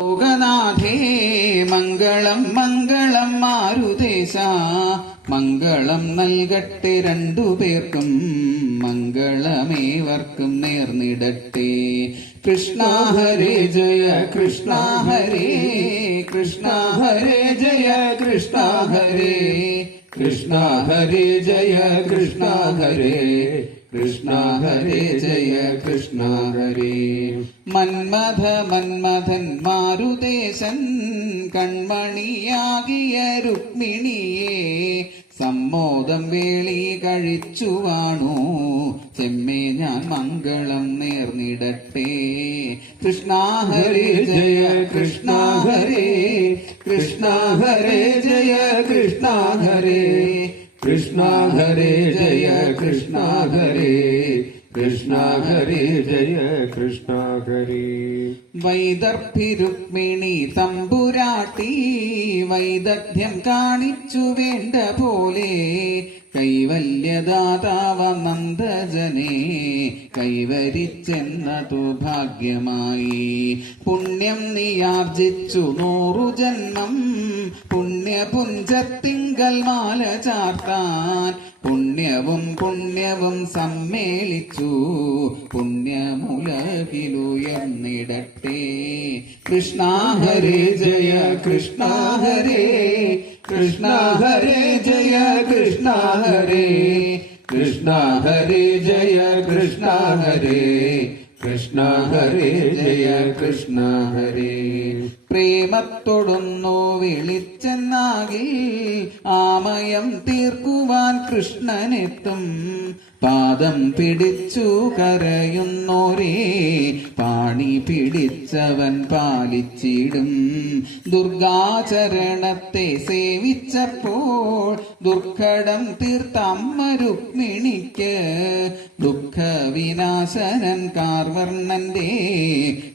ലോകനാഥേ മംഗളം മംഗളം മാരുദേശ മംഗളം നൽകട്ടെ രണ്ടുപേർക്കും മംഗളമേവർക്കും നേർന്നിടട്ടെ. കൃഷ്ണ ഹരേ ജയ കൃഷ്ണ ഹരേ കൃഷ്ണ ഹരേ ജയ കൃഷ്ണ ഹരേ കൃഷ്ണ ഹരേ ജയ കൃഷ്ണ ഹരേ കൃഷ്ണ ഹരേ ജയ കൃഷ്ണ ഹരേ. മന്മഥ മന്മഥൻ മാരുദേശൻ കൺമണിയാകിയ രുക്മിണിയെ സമ്മോദം വേളി കഴിച്ചുവാണു ചെമ്മേ ഞാൻ മംഗളം നേർന്നിടട്ടെ. കൃഷ്ണ ഹരേ ജയ കൃഷ്ണ ഹരേ കൃഷ്ണ ഹരേ ജയ കൃഷ്ണ ഹരേ കൃഷ്ണ ഹരേ ജയ കൃഷ്ണ ഹരേ കൃഷ്ണ ഹരേ ജയ കൃഷ്ണ ഹരേ. വൈദർഭി രുക്മിണി തമ്പുരാട്ടി വൈദഗ്ധ്യം കാണിച്ചു വേണ്ട പോലെ കൈവല്യദാതാവ നന്ദജനെ കൈവരിച്ചെന്നതു ഭാഗ്യമായി. പുണ്യം നീയാർജിച്ചു 100 ജന്മം പുണ്യപുഞ്ചത്തിങ്കൽ മാല ചാർത്താൻ പുണ്യവും പുണ്യവും സമ്മേളിച്ചു പുണ്യമുലകിലുയർന്നിടട്ടെ. കൃഷ്ണ ഹരേ ജയ കൃഷ്ണ ഹരേ കൃഷ്ണ ഹരേ ജയ കൃഷ്ണ ഹരേ കൃഷ്ണ ഹരേ ജയ കൃഷ്ണ ഹരേ കൃഷ്ണ ഹരേ ജയ കൃഷ്ണ ഹരേ. പ്രേമത്തോടൊന്നു വിളിച്ചെന്നാകിൽ ആമയം തീർക്കുവാൻ കൃഷ്ണനെത്തും. പാദം പിടിച്ചു കരയുന്നോരേ പാണി പിടിച്ചവൻ പാലിച്ചിടും. ദുർഗാചരണത്തെ സേവിച്ചപ്പോൾ ദുർഘടം തീർത്തമ്മ രുക്മിണിക്ക് ദുഃഖവിനാശനൻ കാർവർണ്ണന്റെ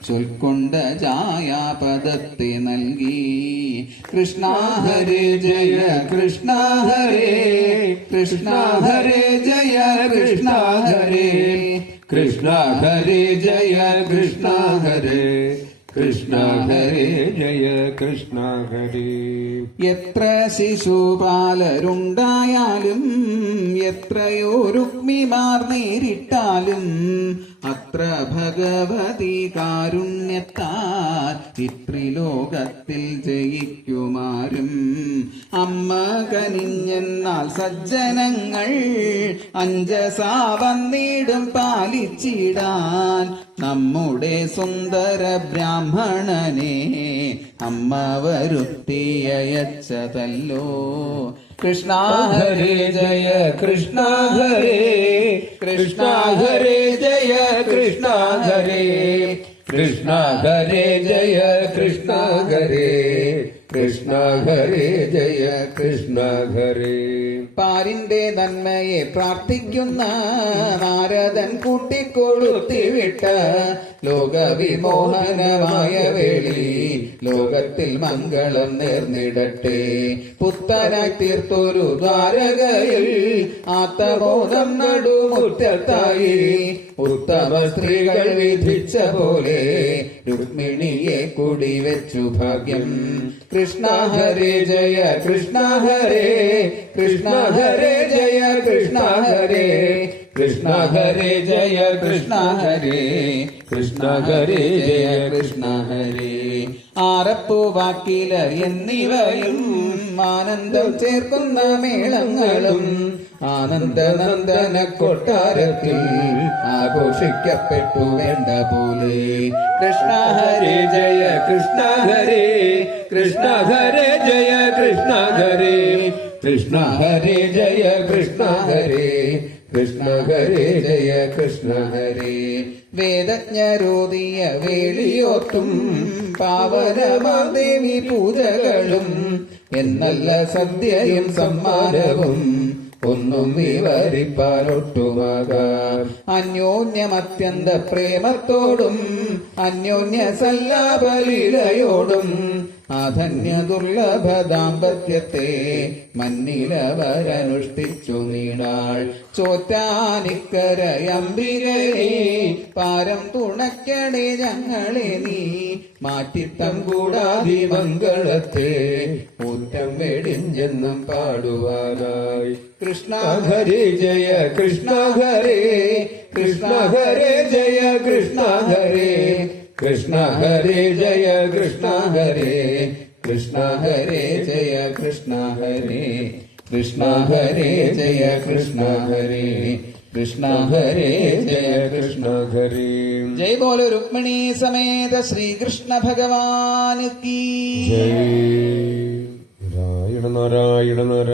ചൊൽക്കൊണ്ട ജായാപദത്തെ നൽകി. കൃഷ്ണ ഹരേ ജയ കൃഷ്ണ ഹരേ കൃഷ്ണ ഹരേ ജയ കൃഷ്ണ ഹരേ കൃഷ്ണ ഹരേ ജയ കൃഷ്ണ ഹരേ കൃഷ്ണ ഹരേ ജയ കൃഷ്ണ ഹരേ. എത്ര ശിശുപാലരുണ്ടായാലും എത്രയോ രുക്മിമാർ നേരിട്ടാലും അത്ര ഭഗവതി കാരുണ്യത്താൽ ഇത്രിലോകത്തിൽ ജയിക്കുമാരും. അമ്മ കനിഞ്ഞെന്നാൽ സജ്ജനങ്ങൾ അഞ്ജസാ വന്നിടും പാലിച്ചിടാൻ നമ്മുടെ സുന്ദര ബ്രാഹ്മണനെ അമ്മ വരുത്തിയച്ചതല്ലോ. കൃഷ്ണ ഹരേ ജയ കൃഷ്ണ ഹരേ കൃഷ്ണ ഹരേ ജയ കൃഷ്ണ ഹരേ കൃഷ്ണ ഹരേ ജയ കൃഷ്ണ ഹരേ കൃഷ്ണ ഹരേ ജയ കൃഷ്ണ ഹരേ. പാരിന്റെ നന്മയെ പ്രാർത്ഥിക്കുന്ന നാരദൻ കൂട്ടിക്കൊളുത്തിവിട്ട ലോകവിമോഹനമായ വേളി ലോകത്തിൽ മംഗളം നേർന്നിടട്ടെ. പുത്തനായി തീർത്തൊരു ദ്വാരകയിൽ ആത്തമോദം നടുമുറ്റത്തായി ഉത്തമ സ്ത്രീകൾ വിധിച്ച പോലെ രുക്മിണിയെ കുടിവെച്ചു ഭാഗ്യം. കൃഷ്ണ ഹരേ ജയ കൃഷ്ണ ഹരേ കൃഷ്ണ ഹരേ ജയ കൃഷ്ണ ഹരേ കൃഷ്ണ ഹരേ ജയ കൃഷ്ണ ഹരേ കൃഷ്ണ ഹരേ ജയ കൃഷ്ണ ഹരേ. ആറപ്പൂവാക്കില എന്നിവയും ആനന്ദം ചേർക്കുന്ന മേളങ്ങളും ആനന്ദനന്ദന കൊട്ടാരത്തിൽ ആഘോഷിക്കപ്പെട്ടു വേണ്ട പോലെ. കൃഷ്ണ ഹരേ ജയ കൃഷ്ണ ഹരേ കൃഷ്ണ ഹരേ ജയ കൃഷ്ണ ഹരേ കൃഷ്ണ ഹരേ ജയ കൃഷ്ണ ഹരേ കൃഷ്ണ ഹരേ ജയ കൃഷ്ണ ഹരേ. വേദജ്ഞരോദിയ വേളിയോത്തും പാവനമാദേവി പൂജകളും എന്നല്ല സദ്യയും സമ്മാനവും ഒന്നും വിവരിപ്പാനൊട്ടുമാകാം. അന്യോന്യമത്യന്ത പ്രേമത്തോടും അന്യോന്യ സല്ലാപലീലയോടും അധന്യ ദുർലഭ ദാമ്പത്യത്തെ മന്നിലവരനുഷ്ഠിച്ചു നീടാൾ ചോറ്റാനിക്കരയമ്പികയെ പാരം തുണയ്ക്കണേ ഞങ്ങളെ നീ മാറ്റിത്തം കൂടാതി മംഗളത്തെ ഊറ്റം വെടിഞ്ഞെന്നും പാടുവാനായി. കൃഷ്ണ ഹരേ ജയ കൃഷ്ണ ഹരേ കൃഷ്ണ ഹരേ ജയ കൃഷ്ണ ഹരേ കൃഷ്ണ ഹരേ ജയ കൃഷ്ണ ഹരേ കൃഷ്ണ ഹരേ ജയ കൃഷ്ണ ഹരേ കൃഷ്ണ ഹരേ ജയ കൃഷ്ണ ഹരേ കൃഷ്ണ ഹരേ ജയ കൃഷ്ണ ഹരേ. ജയ് ബോലോ രുക്മിണി സമേത ശ്രീകൃഷ്ണ ഭഗവാൻ കീ ജയ്. നാരായണ നാരായണ നാരായണ.